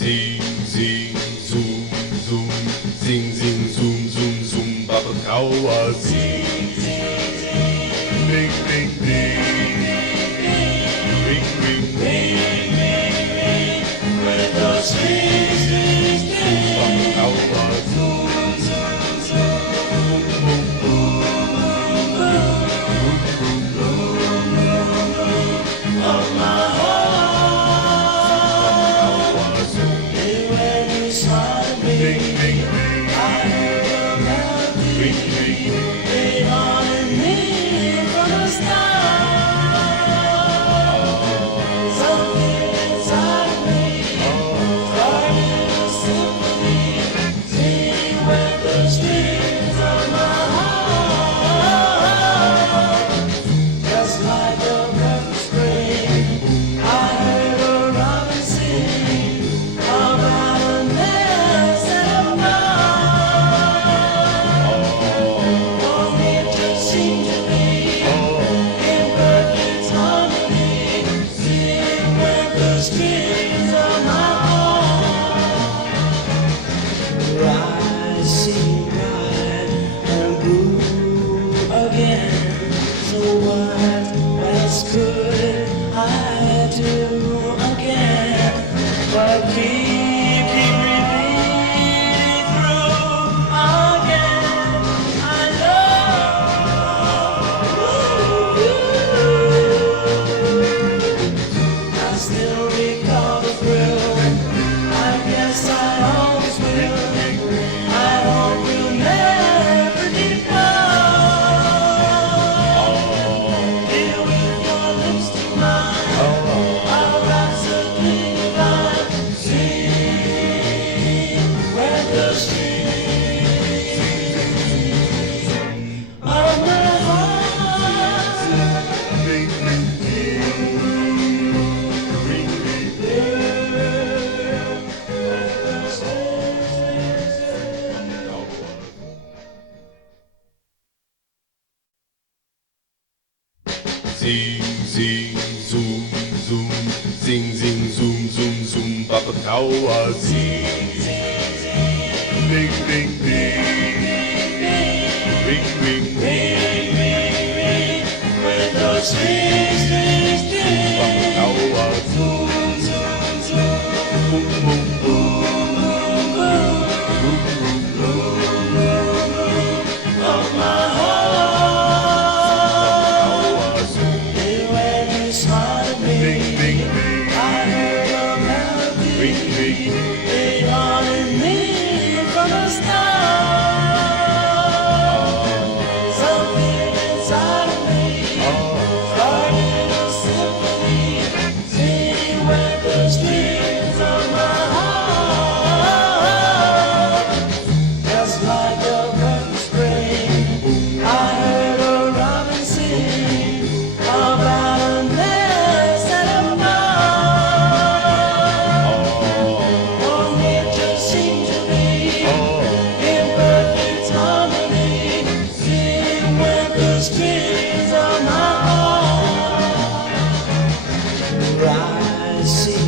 Zing, zing, zoom, zoom, zing, zing, zoom, zoom, zoom, Babakawa, zing, ding, ding, ding, ring, ring, ring, with the strings, Babakawa, zoom, zoom, zoom, boom, boom, boom, boom, boom, boom, boom, of my heart. Zing, zing, zoom, zoom, zing, zing, zoom, zoom, zoom, Babakawa, zing, ding, ding, ding, ring, ring, ring, with the strings, Babakawa, zoom, zoom, zoom, boom, boom, boom, boom, boom, boom, boom, of my heart. I see